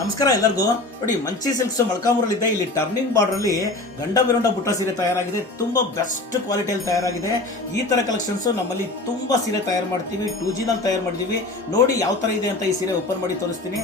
ನಮಸ್ಕಾರ ಎಲ್ಲರಿಗೂ. ನೋಡಿ, ಮಂಚಿ ಸಿಲ್ಕ್ಸ್ ಮೊಳಕಾಮೂರಲ್ಲಿದೆ. ಇಲ್ಲಿ ಟರ್ನಿಂಗ್ ಬಾರ್ಡರ್ ಅಲ್ಲಿ ಗಂಡ ಬಿರುಂಡ ಬುಟ್ಟ ಸೀರೆ ತಯಾರಾಗಿದೆ. ತುಂಬಾ ಬೆಸ್ಟ್ ಕ್ವಾಲಿಟಿಯಲ್ಲಿ ತಯಾರಾಗಿದೆ. ಈ ತರ ಕಲೆಕ್ಷನ್ಸ್ ನಮ್ಮಲ್ಲಿ ತುಂಬಾ ಸೀರೆ ತಯಾರು ಮಾಡ್ತೀವಿ. 2G ನಲ್ಲಿ ತಯಾರು ಮಾಡಿದೀವಿ. ನೋಡಿ ಯಾವ ತರ ಇದೆ ಅಂತ ಈ ಸೀರೆ ಓಪನ್ ಮಾಡಿ ತೋರಿಸ್ತೀನಿ.